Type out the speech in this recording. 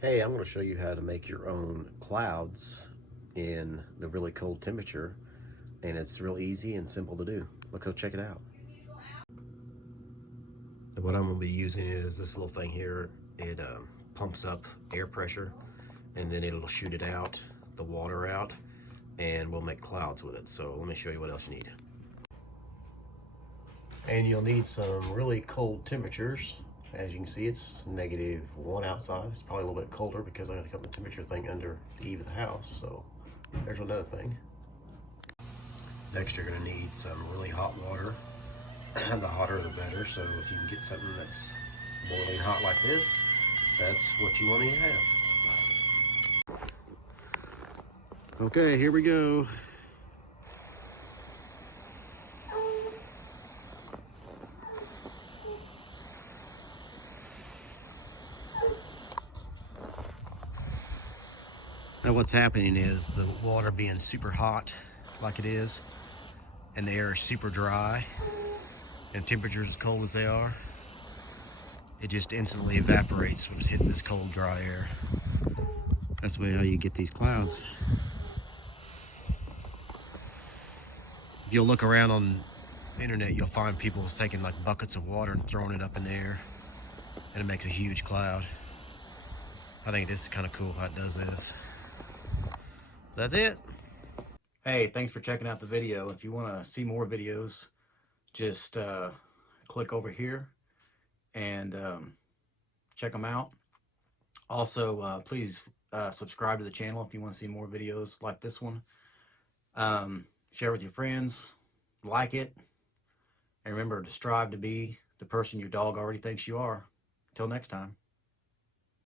Hey, I'm going to show you how to make your own clouds in the really cold temperature, and it's real easy and simple to do. Let's go check it out. And what I'm going to be using is this little thing here. It pumps up air pressure, and then it'll shoot it out, the water out, and we'll make clouds with it. So let me show you what else you need. And you'll need some really cold temperatures. As you can see, it's -1 outside. It's probably a little bit colder because I got to put the temperature thing under the eave of the house. So there's another thing. Next, you're going to need some really hot water. The hotter the better. So if you can get something that's boiling hot like this, that's what you want to have. Okay, here we go. Now what's happening is the water being super hot like it is, and the air is super dry, and temperatures as cold as they are, it just instantly evaporates when it's hitting this cold, dry air. That's the way how you get these clouds. If you'll look around on the internet, you'll find people taking like buckets of water and throwing it up in the air, and it makes a huge cloud. I think this is kind of cool how it does this. That's it. Hey, thanks for checking out the video. If you want to see more videos, just click over here and check them out. Also, please subscribe to the channel if you want to see more videos like this one. Share with your friends, like it, and remember to strive to be the person your dog already thinks you are. Until next time.